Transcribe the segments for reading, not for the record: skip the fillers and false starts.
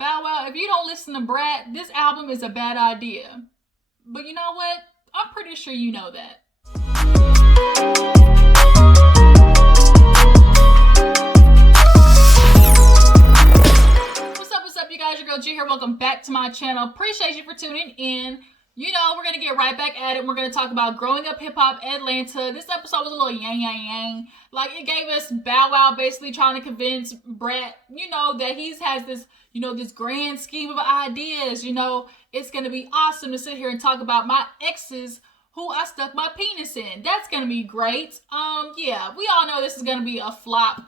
Bow Wow, if you don't listen to Brat, this album is a bad idea. But you know what? I'm pretty sure you know that. What's up, you guys? Your girl G here. Welcome back to my channel. Appreciate you for tuning in. You know, we're going to get right back at it. We're going to talk about growing up hip-hop Atlanta. This episode was a little yang. Like, it gave us Bow Wow basically trying to convince Brat, that he has this, this grand scheme of ideas. It's going to be awesome to sit here and talk about my exes who I stuck my penis in. That's going to be great. Yeah, we all know this is going to be a flop.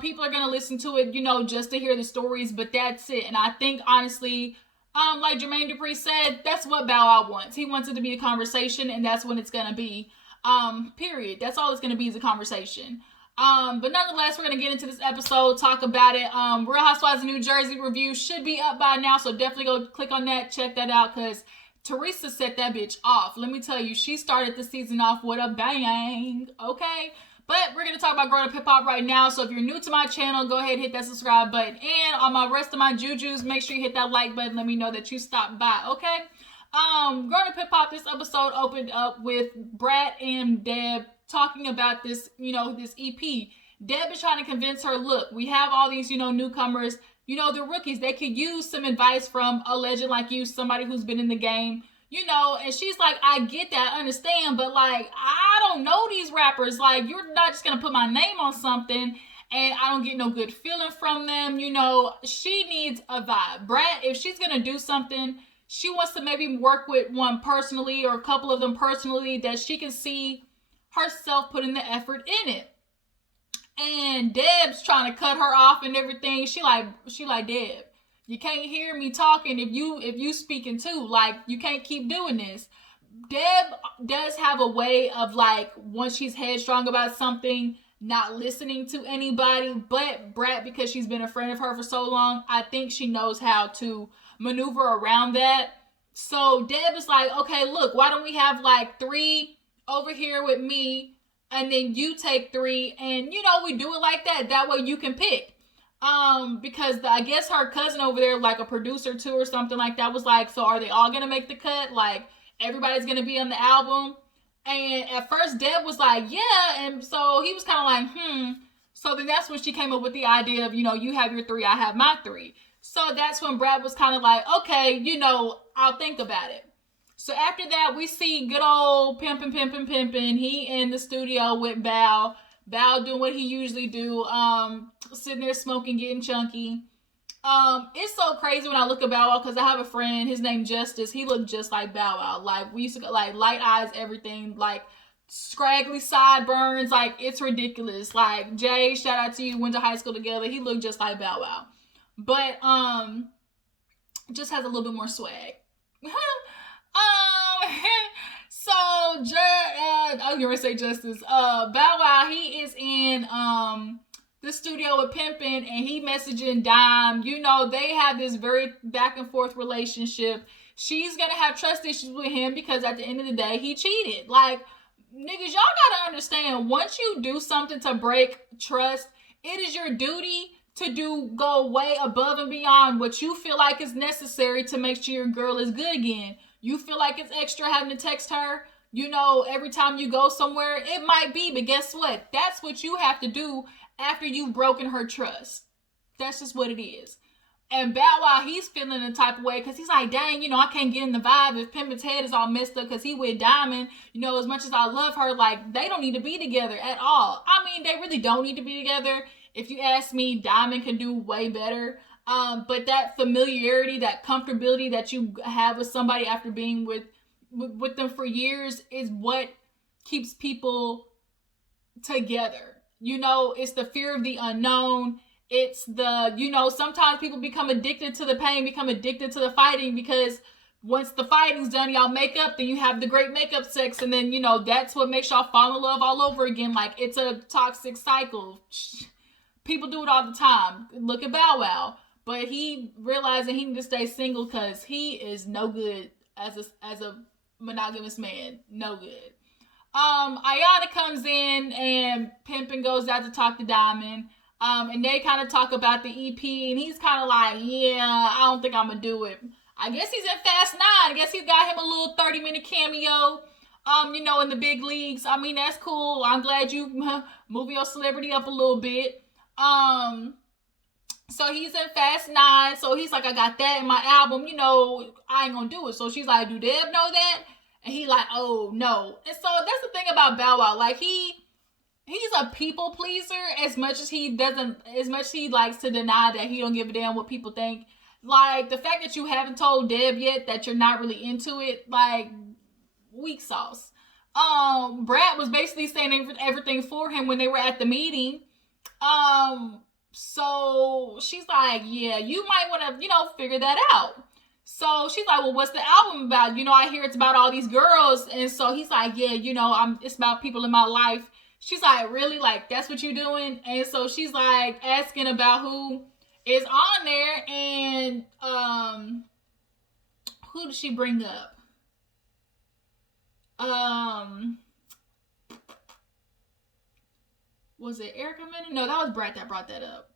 People are going to listen to it, just to hear the stories, but that's it. And I think, honestly, like Jermaine Dupri said, that's what Bow Wow wants. He wants it to be a conversation, and that's what it's going to be. Period. That's all it's going to be is a conversation. But nonetheless, we're going to get into this episode, talk about it. Real Housewives of New Jersey review should be up by now, so definitely go click on that, check that out, because Teresa set that bitch off. Let me tell you, she started the season off with a bang, okay? But we're going to talk about growing up hip-hop right now. So if you're new to my channel, go ahead and hit that subscribe button. And on my rest of my jujus, make sure you hit that like button. Let me know that you stopped by, okay? Growing up hip-hop, this episode opened up with Brat and Deb talking about this, this EP. Deb is trying to convince her, look, we have all these, newcomers, the rookies. They could use some advice from a legend like you, somebody who's been in the game. And she's like, I get that, I understand, but like, I don't know these rappers. Like, you're not just gonna put my name on something and I don't get no good feeling from them. She needs a vibe. Brat, if she's gonna do something, she wants to maybe work with one personally or a couple of them personally that she can see herself putting the effort in it. And Deb's trying to cut her off and everything. She like, Deb, you can't hear me talking if you speaking too. Like, you can't keep doing this. Deb does have a way of, like, once she's headstrong about something, not listening to anybody. But Brat, because she's been a friend of her for so long, I think she knows how to maneuver around that. So Deb is like, okay, look, why don't we have like 3 over here with me, and then you take 3, and we do it like that. That way you can pick. Because I guess her cousin over there, like a producer too or something like that, was like, so are they all gonna make the cut? Like, everybody's gonna be on the album? And at first Deb was like, yeah, and so he was kind of like, So then that's when she came up with the idea of, you have your 3, I have my 3. So that's when Brad was kind of like, okay, I'll think about it. So after that, we see good old pimpin'. He in the studio with Bow doing what he usually do, sitting there smoking, getting chunky. It's so crazy when I look at Bow Wow, because I have a friend, his name Justice. He looked just like Bow Wow. Like, we used to go, like, light eyes, everything, like, scraggly sideburns. Like, it's ridiculous. Like, Jay, shout out to you, went to high school together. He looked just like Bow Wow. But, just has a little bit more swag. So, I was gonna say Justice. Bow Wow, he is in the studio with Pimpin', and he messaging Dime. They have this very back and forth relationship. She's gonna have trust issues with him because at the end of the day, he cheated. Like, niggas, y'all gotta understand, once you do something to break trust, it is your duty to go way above and beyond what you feel like is necessary to make sure your girl is good again. You feel like it's extra having to text her, every time you go somewhere? It might be, but guess what? That's what you have to do after you've broken her trust. That's just what it is. And Bow Wow, he's feeling the type of way because he's like, dang, I can't get in the vibe if Pimpin's head is all messed up because he with Diamond. As much as I love her, like, they don't need to be together at all. I mean, they really don't need to be together. If you ask me, Diamond can do way better. But that familiarity, that comfortability that you have with somebody after being with them for years is what keeps people together. It's the fear of the unknown. It's the, sometimes people become addicted to the pain, become addicted to the fighting, because once the fighting's done, y'all make up, then you have the great makeup sex, and then, that's what makes y'all fall in love all over again. Like, it's a toxic cycle. People do it all the time. Look at Bow Wow. But he realized that he needs to stay single because he is no good as a monogamous man. No good. Ayana comes in and Pimpin goes out to talk to Diamond. And they kind of talk about the EP, and he's kind of like, yeah, I don't think I'm gonna do it. I guess he's in Fast 9. I guess he got him a little 30-minute cameo, in the big leagues. I mean, that's cool. I'm glad you move your celebrity up a little bit. So he's in Fast 9. So he's like, I got that in my album. I ain't gonna do it. So she's like, do Deb know that? And he like, oh no. And so that's the thing about Bow Wow. Like he's a people pleaser as much as he likes to deny that he don't give a damn what people think. Like the fact that you haven't told Deb yet that you're not really into it, like weak sauce. Brat was basically saying everything for him when they were at the meeting. So she's like, yeah, you might want to, figure that out. So she's like, well, what's the album about? I hear it's about all these girls. And so he's like, yeah, it's about people in my life. She's like, really? Like, that's what you're doing? And so she's like asking about who is on there. And who did she bring up? Was it Erica Mena? No, that was Brat that brought that up.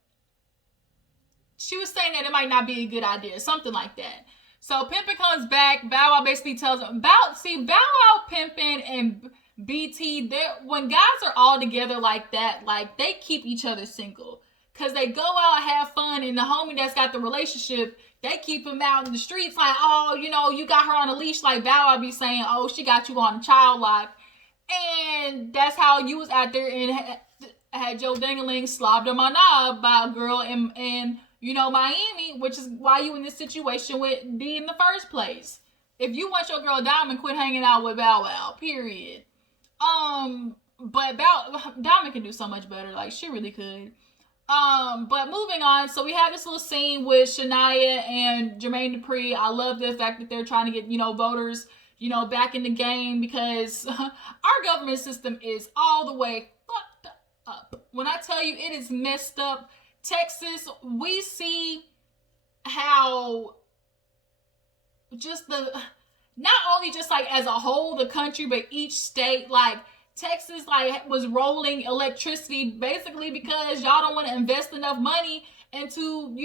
She was saying that it might not be a good idea, something like that. So Pimpin' comes back. Bow Wow basically tells him Bow Wow, Pimpin', and BT. When guys are all together like that, like they keep each other single, cause they go out, have fun, and the homie that's got the relationship, they keep him out in the streets. Like, oh, you got her on a leash. Like Bow Wow be saying, oh, she got you on a child lock, and that's how you was out there and had Joe Dingaling slobbed on my knob by a girl in Miami, which is why you in this situation with D in the first place. If you want your girl Diamond, quit hanging out with Bow Wow, period. But Diamond can do so much better. Like, she really could. But moving on, so we have this little scene with Shaniah and Jermaine Dupri. I love the fact that they're trying to get, voters, back in the game, because our government system is all the way fucked up. When I tell you it is messed up, Texas, we see how not only just like as a whole, the country, but each state, like Texas, like was rolling electricity basically because y'all don't want to invest enough money into,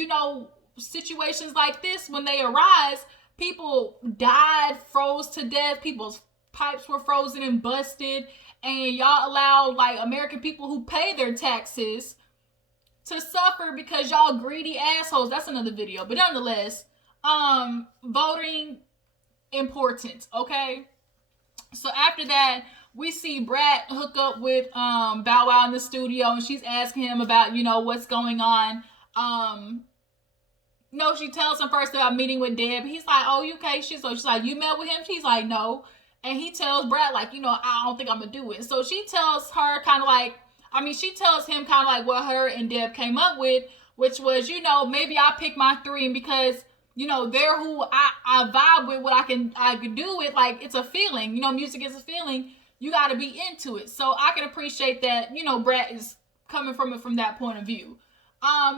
situations like this when they arise. People died, froze to death, people's pipes were frozen and busted, and y'all allowed like American people who pay their taxes to suffer because y'all greedy assholes. That's another video, but nonetheless, voting important, okay? So after that, we see Brat hook up with Bow Wow in the studio, and she's asking him about, what's going on. No, she tells him first about meeting with Deb. He's like, oh, you okay? She's like, you met with him? She's like, no. And he tells Brat, like, I don't think I'm gonna do it. So she tells her she tells him kind of like what her and Deb came up with, which was, maybe I pick my three, and because, they're who I vibe with, what I can do it. Like, it's a feeling, music is a feeling. You got to be into it. So I can appreciate that, Brat is coming from it from that point of view.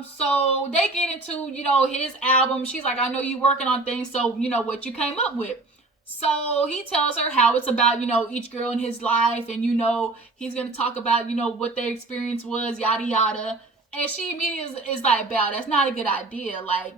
So they get into, his album. She's like, I know you working on things, so, what you came up with. So he tells her how it's about, each girl in his life, and, he's going to talk about, what their experience was, yada, yada. And she immediately is like, Bow, that's not a good idea. Like,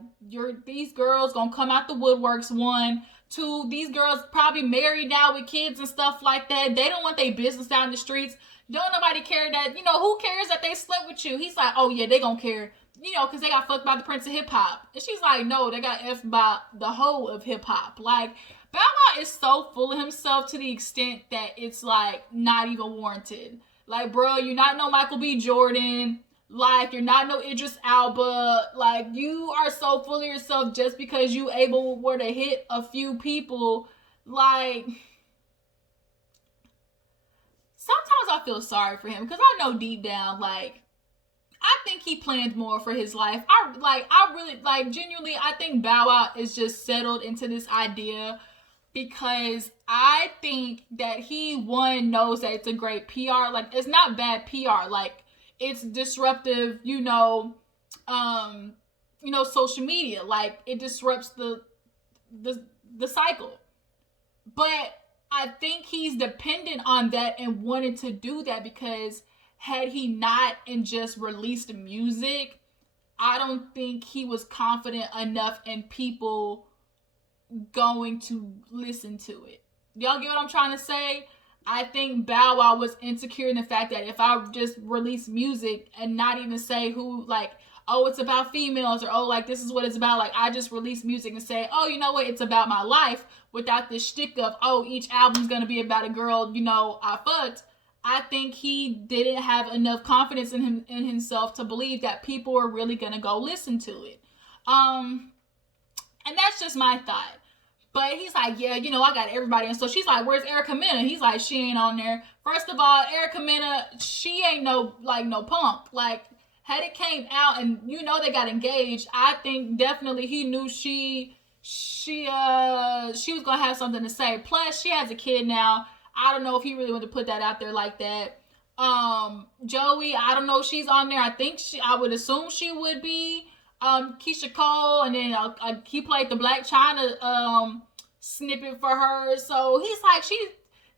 these girls going to come out the woodworks, 1. 2, these girls probably married now with kids and stuff like that. They don't want their business out in the streets. Don't nobody care that, who cares that they slept with you? He's like, oh yeah, they gonna care, because they got fucked by the Prince of Hip-Hop. And she's like, no, they got effed by the whole of hip-hop. Like, Bow Wow is so full of himself to the extent that it's like not even warranted. Like, bro, you're not no Michael B. Jordan. Like, you're not no Idris Elba. Like, you are so full of yourself just because you were to hit a few people. Like, sometimes I feel sorry for him because I know deep down, like, I think he planned more for his life. I really, genuinely, I think Bow Wow is just settled into this idea because I think that he, knows that it's a great PR. Like, it's not bad PR. Like, it's disruptive, social media. Like, it disrupts the cycle. But I think he's dependent on that and wanted to do that because had he not and just released music, I don't think he was confident enough in people going to listen to it. Y'all get what I'm trying to say? I think Bow Wow was insecure in the fact that if I just release music and not even say who, like, oh, it's about females, or oh, like, this is what it's about, like, I just release music and say, oh, you know what, it's about my life, without this shtick of, oh, each album's gonna be about a girl, you know, I fucked. I think he didn't have enough confidence in himself to believe that people are really gonna go listen to it. And that's just my thought. But he's like, yeah, you know, I got everybody. And so she's like, where's Erica Mena? He's like, she ain't on there. First of all, Erica Mena, she ain't no punk. Like, had it came out and, you know, they got engaged, I think definitely he knew she was going to have something to say. Plus, she has a kid now. I don't know if he really wanted to put that out there like that. Joey, I don't know if she's on there. I would assume she would be. Keisha Cole, and then he played the Black China snippet for her. So he's like,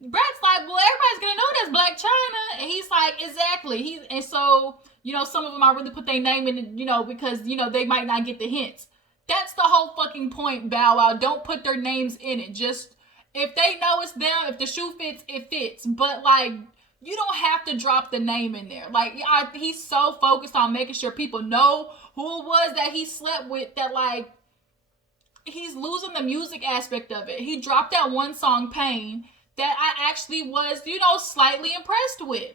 Brat's like, well, everybody's gonna know that's Black China, and he's like, exactly. And so, you know, some of them I really put their name in it, you know, because, you know, they might not get the hints. That's the whole fucking point, Bow Wow. Don't put their names in it. Just, if they know it's them, if the shoe fits, it fits. But, like, you don't have to drop the name in there. Like, he's so focused on making sure people know who it was that he slept with that, like, he's losing the music aspect of it. He dropped that one song, Pain, that I actually was, you know, slightly impressed with.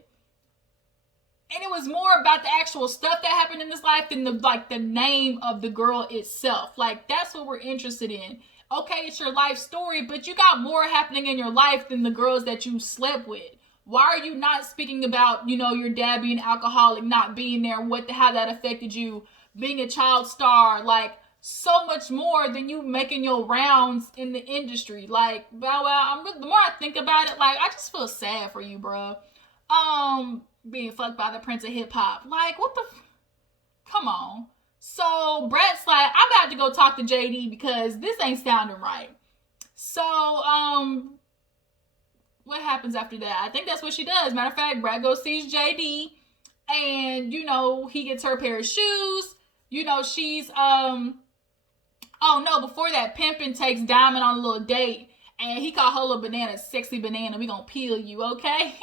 And it was more about the actual stuff that happened in his life than the name of the girl itself. Like, that's what we're interested in. Okay, it's your life story, but you got more happening in your life than the girls that you slept with. Why are you not speaking about, you know, your dad being alcoholic, not being there, how that affected you, being a child star, like, so much more than you making your rounds in the industry. Like, Bow Wow, the more I think about it, like, I just feel sad for you, bro. Being fucked by the Prince of Hip-Hop. Like, what the come on. So, Brat's like, I'm about to go talk to JD because this ain't sounding right. So, what happens after that? I think that's what she does. Matter of fact, Brat goes sees JD, and, you know, he gets her a pair of shoes. You know, she's, oh no, before that, Pimpin' takes Diamond on a little date, and he called her little banana, sexy banana, we gonna peel you, okay?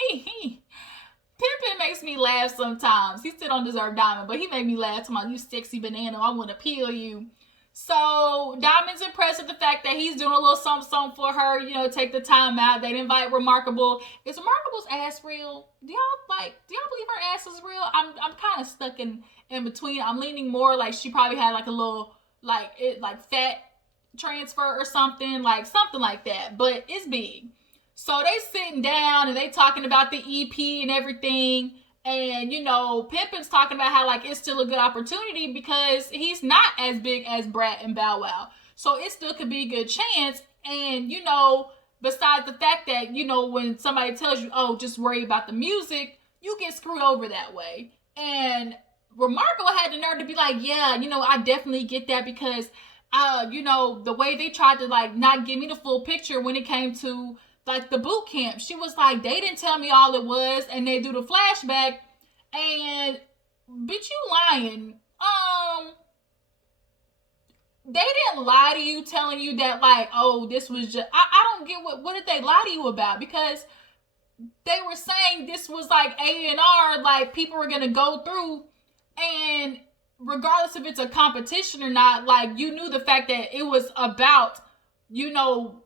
Pimpin' makes me laugh sometimes. He still don't deserve Diamond, but he made me laugh, talking about, you sexy banana, I wanna peel you. So, Diamond's impressed with the fact that he's doing a little something for her, you know, take the time out. They'd invite Remarkable. Is Remarkable's ass real? Do y'all believe her ass is real? I'm kind of stuck in between. I'm leaning more like she probably had like a little, like fat transfer or something like that. But it's big. So they sitting down and they talking about the EP and everything. And, you know, Pimpin's talking about how, like, it's still a good opportunity because he's not as big as Brat and Bow Wow. So it still could be a good chance. And, you know, besides the fact that, you know, when somebody tells you, oh, just worry about the music, you get screwed over that way. And Remarkable had the nerve to be like, yeah, you know, I definitely get that because, you know, the way they tried to, like, not give me the full picture when it came to, like, the boot camp. She was like, they didn't tell me all it was, and they do the flashback, and bitch, you lying. They didn't lie to you telling you that, like, oh, this was just, I don't get what did they lie to you about? Because they were saying this was like A&R, like, people were gonna go through, and regardless if it's a competition or not, like, you knew the fact that it was about, you know,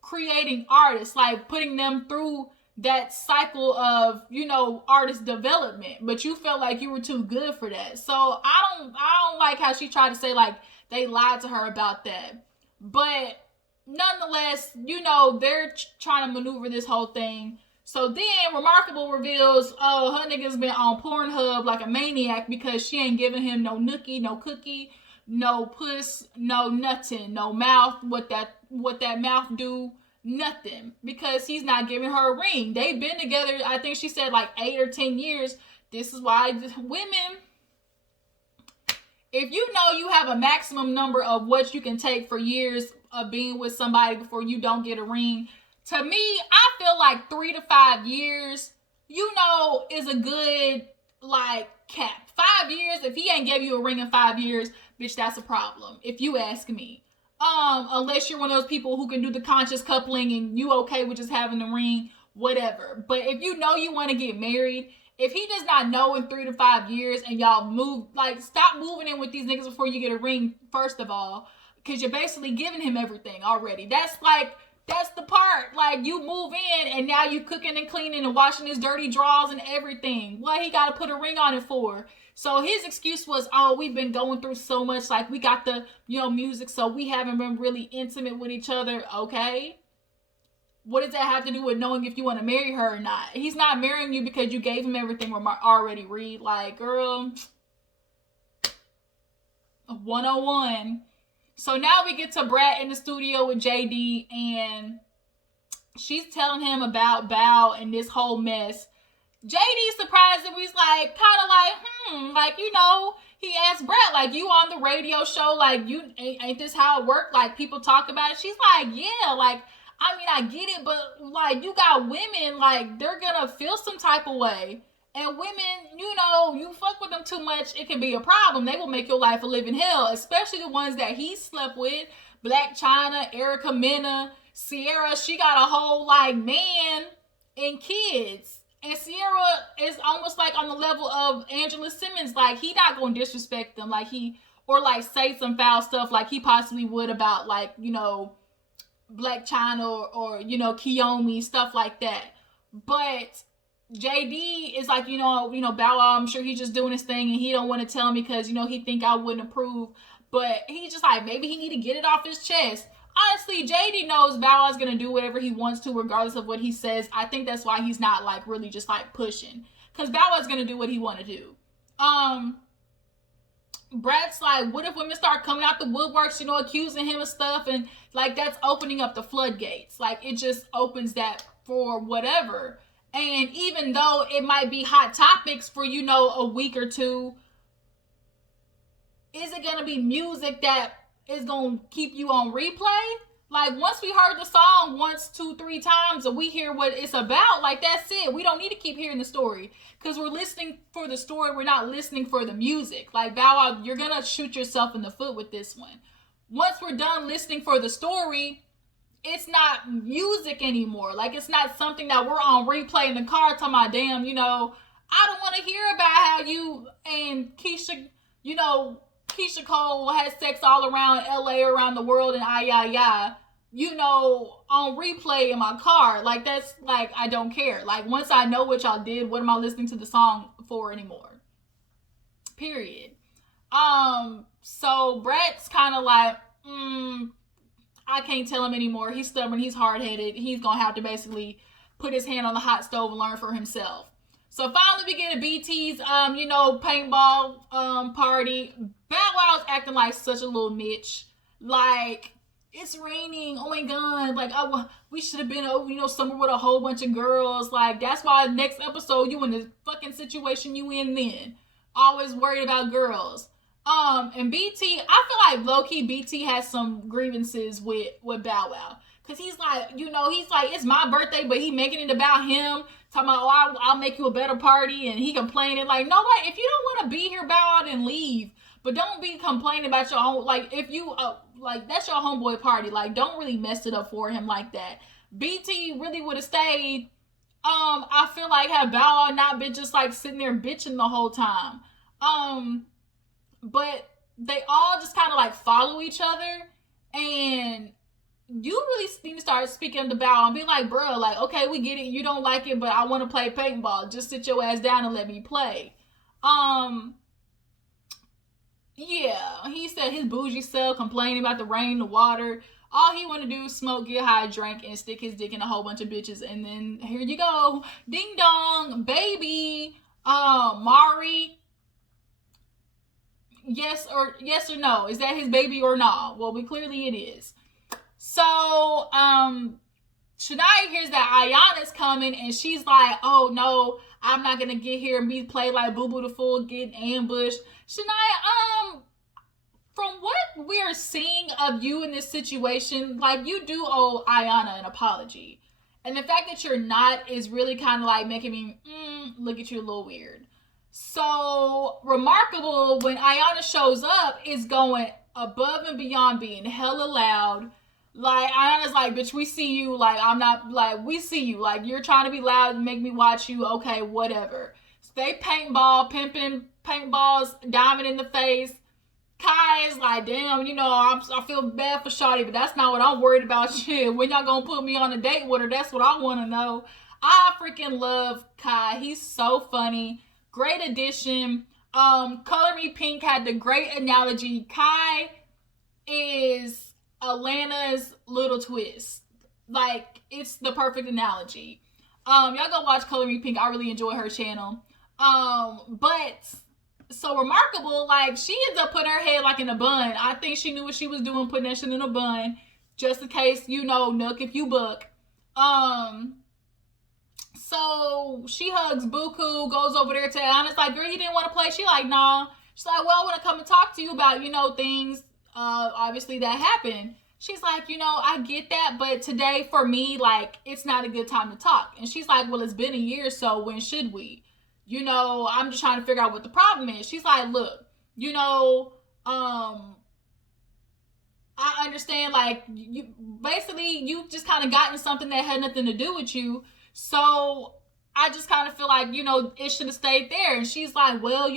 creating artists, like putting them through that cycle of, you know, artist development, but you felt like you were too good for that. So I don't like how she tried to say like they lied to her about that. But nonetheless, you know, they're trying to maneuver this whole thing. So then Remarkable reveals, oh, her nigga's been on Pornhub like a maniac because she ain't giving him no nookie, no cookie, no puss, no nothing, no mouth, what that mouth do, nothing, because he's not giving her a ring. They've been together, I think she said like 8 or 10 years. This is why women, if you know you have a maximum number of what you can take for years of being with somebody before you don't get a ring, to me, I feel like 3 to 5 years, is a good, like, cap. 5 years, if he ain't gave you a ring in 5 years, bitch, that's a problem, if you ask me. Unless you're one of those people who can do the conscious coupling and you okay with just having the ring, whatever. But if you want to get married, if he does not know in 3 to 5 years and y'all move, like, stop moving in with these niggas before you get a ring, first of all, because you're basically giving him everything already. That's the part. Like, you move in and now you cooking and cleaning and washing his dirty drawers and everything. What he got to put a ring on it for? So his excuse was, oh, we've been going through so much. Like, we got the, music, so we haven't been really intimate with each other. Okay. What does that have to do with knowing if you want to marry her or not? He's not marrying you because you gave him everything already, Reed. Like, girl, 101. So now we get to Brat in the studio with JD, and she's telling him about Bow and this whole mess. JD surprised him. He's like, kind of like, like, he asked Brat, like, you on the radio show, like, you ain't this how it worked? Like, people talk about it. She's like, yeah, like, I mean, I get it, but, like, you got women, like, they're gonna feel some type of way. And women, you fuck with them too much, it can be a problem. They will make your life a living hell, especially the ones that he slept with. Black China, Erica Mena, Sierra, she got a whole, like, man and kids. And Sierra is almost, like, on the level of Angela Simmons. Like, he not gonna disrespect them, like, or, like, say some foul stuff like he possibly would about, like, Black China or Kiyomi, stuff like that. But JD is like, Bow Wow, I'm sure he's just doing his thing and he don't want to tell me because, he think I wouldn't approve. But he's just like, maybe he need to get it off his chest. Honestly, JD knows Bow Wow's going to do whatever he wants to regardless of what he says. I think that's why he's not, like, really just, like, pushing. Because Bow Wow's going to do what he want to do. Brat's like, what if women start coming out the woodworks, accusing him of stuff, and, like, that's opening up the floodgates. Like, it just opens that for whatever. And even though it might be hot topics for, a week or two, is it going to be music that is going to keep you on replay? Like, once we heard the song once, 2, 3 times, and we hear what it's about, like, that's it. We don't need to keep hearing the story. Because we're listening for the story. We're not listening for the music. Like, Bow Wow, you're going to shoot yourself in the foot with this one. Once we're done listening for the story, it's not music anymore. Like, it's not something that we're on replay in the car talking about, damn, I don't want to hear about how you and Keisha, Keisha Cole had sex all around LA, around the world, and on replay in my car. Like, that's, like, I don't care. Like, once I know what y'all did, what am I listening to the song for anymore? Period. So Brat's kind of like, I can't tell him anymore. He's stubborn. He's hard-headed. He's going to have to basically put his hand on the hot stove and learn for himself. So finally we get a BT's, paintball party. Bow Wow's acting like such a little Mitch. Like, it's raining. Oh my God. Like, we should have been, somewhere with a whole bunch of girls. Like, that's why next episode you in the fucking situation you in then. Always worried about girls. And BT, I feel like low-key BT has some grievances with Bow Wow. Cause he's like, it's my birthday, but he making it about him. Talking about, I'll make you a better party, and he complaining. Like, no, like, if you don't want to be here, Bow Wow, then leave. But don't be complaining about your own, like, if you, that's your homeboy party. Like, don't really mess it up for him like that. BT really would have stayed. I feel like had Bow Wow not been just, like, sitting there bitching the whole time. But they all just kind of, like, follow each other, and you really need to start speaking to Bow and be like, bro, like, okay, we get it. You don't like it, but I want to play paintball. Just sit your ass down and let me play. Yeah, he said his bougie self complaining about the rain, the water. All he want to do is smoke, get high, drink, and stick his dick in a whole bunch of bitches. And then here you go. Ding dong, baby. Mari. Yes or no? Is that his baby or not? Well, clearly it is. So, Shaniah hears that Ayana's coming, and she's like, oh no, I'm not gonna get here and be played like Boo Boo the Fool, getting ambushed. Shaniah, from what we're seeing of you in this situation, like, you do owe Ayana an apology. And the fact that you're not is really kind of like making me look at you a little weird. So Remarkable, when Ayana shows up, is going above and beyond, being hella loud. Like Ayana's like, bitch, we see you. Like I'm not like we see you. Like you're trying to be loud and make me watch you. Okay, whatever. So they paintball, pimping paintballs, diamond in the face. Kai is like, damn, I feel bad for Shawty, but that's not what I'm worried about. Shit, when y'all gonna put me on a date with her? That's what I want to know. I freaking love Kai. He's so funny. Great addition. Color Me Pink had the great analogy. Kai is Atlanta's little twist. Like, it's the perfect analogy. Y'all go watch Color Me Pink. I really enjoy her channel. But so Remarkable, like, she ends up putting her head like in a bun. I think she knew what she was doing, putting that shit in a bun, just in case, Nook, if you book. So she hugs Buku, goes over there to Ayana's like, girl, you didn't want to play? She like, nah. She's like, well, I want to come and talk to you about, things, obviously that happened. She's like, I get that, but today for me, like, it's not a good time to talk. And she's like, well, it's been a year, so when should we? I'm just trying to figure out what the problem is. She's like, look, I understand, like, you just kind of gotten something that had nothing to do with you. So I just kind of feel like, it should have stayed there. And she's like, well,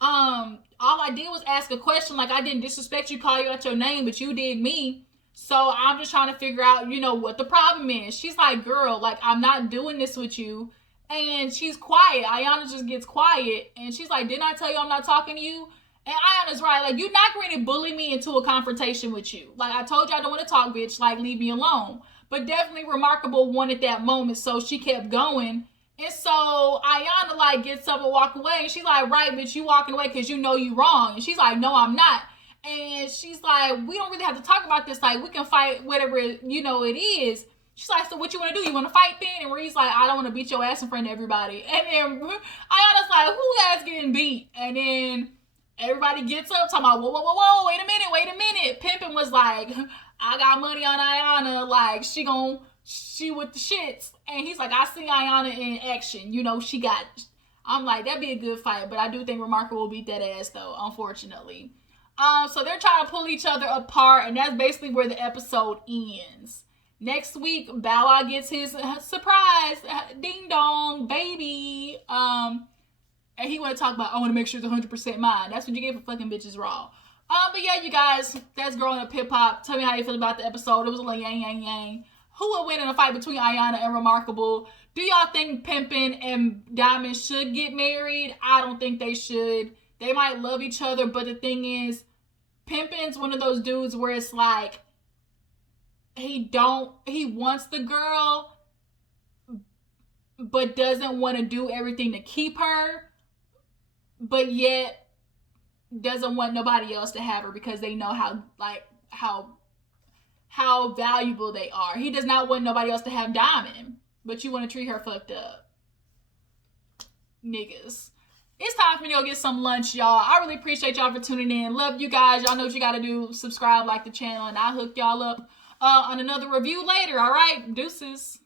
all I did was ask a question. Like, I didn't disrespect you, call you out your name, but you did me. So I'm just trying to figure out, what the problem is. She's like, girl, like, I'm not doing this with you. And she's quiet. Ayana just gets quiet. And she's like, didn't I tell you I'm not talking to you? And Ayana's right. Like, you're not going to bully me into a confrontation with you. Like, I told you I don't want to talk, bitch. Like, leave me alone. But definitely Remarkable wanted that moment. So she kept going. And so Ayana, like, gets up and walk away. And she's like, right, bitch, you walking away because you wrong. And she's like, no, I'm not. And she's like, we don't really have to talk about this. Like, we can fight whatever, it is. She's like, so what you want to do? You want to fight then? And Ree's like, I don't want to beat your ass in front of everybody. And then Ayana's like, who ass getting beat? And then everybody gets up talking about, whoa, wait a minute. Pimpin' was like, I got money on Ayana. Like, she with the shits. And he's like, I see Ayana in action. She got it. I'm like, that'd be a good fight. But I do think Remarkable will beat that ass, though, unfortunately. So they're trying to pull each other apart. And that's basically where the episode ends. Next week, Bow Wow gets his surprise ding dong baby. And he want to talk about, I want to make sure it's 100% mine. That's what you get for fucking bitches raw. But yeah, you guys, that's Growing Up Hip Hop. Tell me how you feel about the episode. It was a little yang. Who will win in a fight between Ayana and Remarkable? Do y'all think Pimpin' and Diamond should get married? I don't think they should. They might love each other, but the thing is, Pimpin's one of those dudes where it's like, he wants the girl, but doesn't want to do everything to keep her, but yet doesn't want nobody else to have her because they know how valuable they are. He does not want nobody else to have Diamond, but you want to treat her fucked up. Niggas. It's time for me to go get some lunch, y'all. I really appreciate y'all for tuning in. Love you guys. Y'all know what you got to do. Subscribe, like the channel, and I'll hook y'all up on another review later. All right? Deuces.